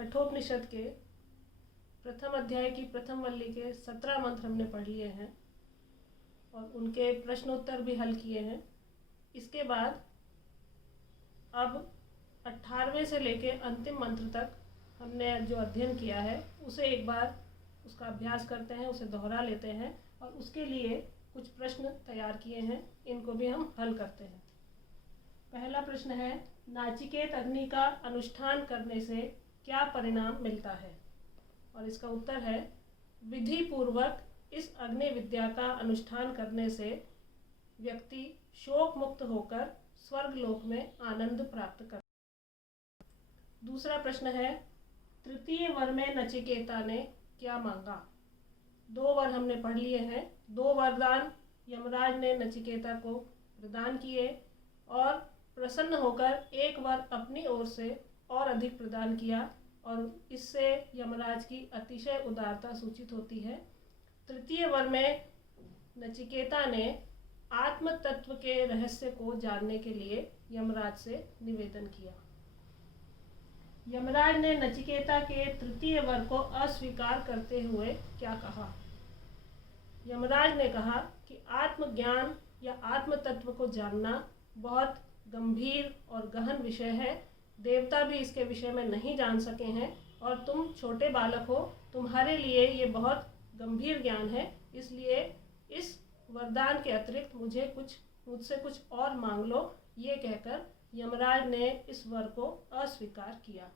कठोपनिषद के प्रथम अध्याय की प्रथम वल्ली के 17 मंत्र हमने पढ़ लिए हैं और उनके प्रश्नोत्तर भी हल किए हैं। इसके बाद अब 18वें से लेके अंतिम मंत्र तक हमने जो अध्ययन किया है उसे एक बार उसका अभ्यास करते हैं, उसे दोहरा लेते हैं और उसके लिए कुछ प्रश्न तैयार किए हैं, इनको भी हम हल करते हैं। पहला प्रश्न है, नाचिकेत अग्नि का अनुष्ठान करने से क्या परिणाम मिलता है? और इसका उत्तर है, विधि पूर्वक इस अग्नि विद्या का अनुष्ठान करने से व्यक्ति शोक मुक्त होकर स्वर्ग लोक में आनंद प्राप्त कर। दूसरा प्रश्न है, तृतीय वर में नचिकेता ने क्या मांगा? 2 वर हमने पढ़ लिए हैं। 2 वरदान यमराज ने नचिकेता को प्रदान किए और प्रसन्न होकर एक वर अपनी ओर से और अधिक प्रदान किया और इससे यमराज की अतिशय उदारता सूचित होती है। तृतीय वर में नचिकेता ने आत्म तत्व के रहस्य को जानने के लिए यमराज से निवेदन किया। यमराज ने नचिकेता के तृतीय वर को अस्वीकार करते हुए क्या कहा? यमराज ने कहा कि आत्मज्ञान या आत्म तत्व को जानना बहुत गंभीर और गहन विषय है। देवता भी इसके विषय में नहीं जान सके हैं और तुम छोटे बालक हो, तुम्हारे लिए ये बहुत गंभीर ज्ञान है, इसलिए इस वरदान के अतिरिक्त मुझसे कुछ और मांग लो। ये कहकर यमराज ने इस वर को अस्वीकार किया।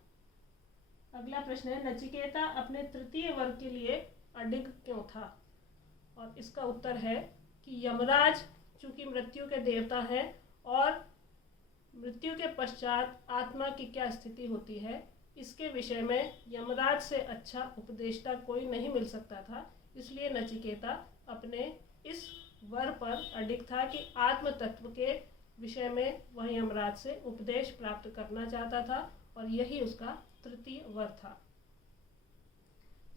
अगला प्रश्न है, नचिकेता अपने तृतीय वर के लिए अडिग क्यों था? और इसका उत्तर है कि यमराज चूंकि मृत्यु के देवता हैं और मृत्यु के पश्चात आत्मा की क्या स्थिति होती है इसके विषय में यमराज से अच्छा उपदेष्टा कोई नहीं मिल सकता था, इसलिए नचिकेता अपने इस वर पर अडिग था कि आत्म तत्व के विषय में वह यमराज से उपदेश प्राप्त करना चाहता था और यही उसका तृतीय वर था।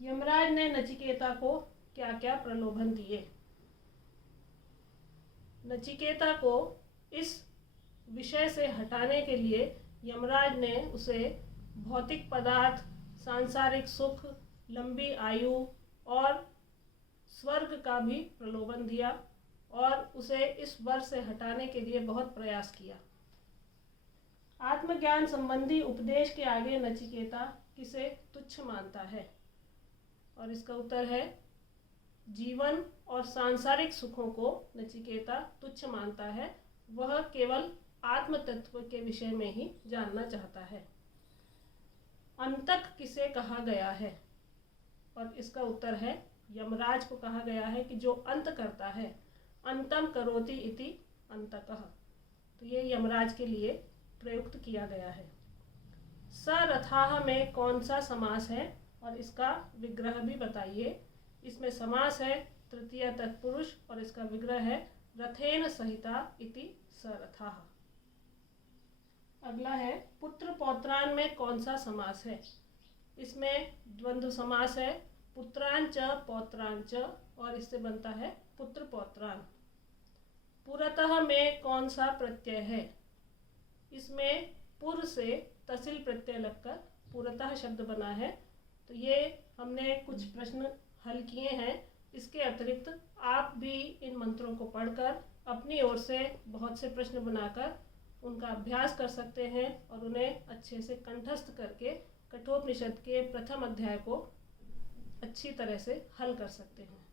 यमराज ने नचिकेता को क्या क्या प्रलोभन दिए? नचिकेता को इस विषय से हटाने के लिए यमराज ने उसे भौतिक पदार्थ, सांसारिक सुख, लंबी आयु और स्वर्ग का भी प्रलोभन दिया और उसे इस वर से हटाने के लिए बहुत प्रयास किया। आत्मज्ञान संबंधी उपदेश के आगे नचिकेता किसे तुच्छ मानता है? और इसका उत्तर है, जीवन और सांसारिक सुखों को नचिकेता तुच्छ मानता है, वह केवल आत्म तत्व के विषय में ही जानना चाहता है। अंतक किसे कहा गया है? और इसका उत्तर है, यमराज को कहा गया है कि जो अंत करता है, अंतम करोति इति अंतकः। तो ये यमराज के लिए प्रयुक्त किया गया है। सरथाः में कौन सा समास है और इसका विग्रह भी बताइए। इसमें समास है तृतीय तत्पुरुष और इसका विग्रह है रथेन सहिता इति सरथाः। अगला है, पुत्र पौत्रान में कौन सा समास है? इसमें द्वंद्व समास है, पुत्रान च पौत्रान च और इससे बनता है पुत्र पौत्रान। पुरतः में कौन सा प्रत्यय है? इसमें पुर से तसिल प्रत्यय लगकर पुरतः शब्द बना है। तो ये हमने कुछ प्रश्न हल किए हैं। इसके अतिरिक्त आप भी इन मंत्रों को पढ़कर अपनी ओर से बहुत से प्रश्न बनाकर उनका अभ्यास कर सकते हैं और उन्हें अच्छे से कंठस्थ करके कठोपनिषद के प्रथम अध्याय को अच्छी तरह से हल कर सकते हैं।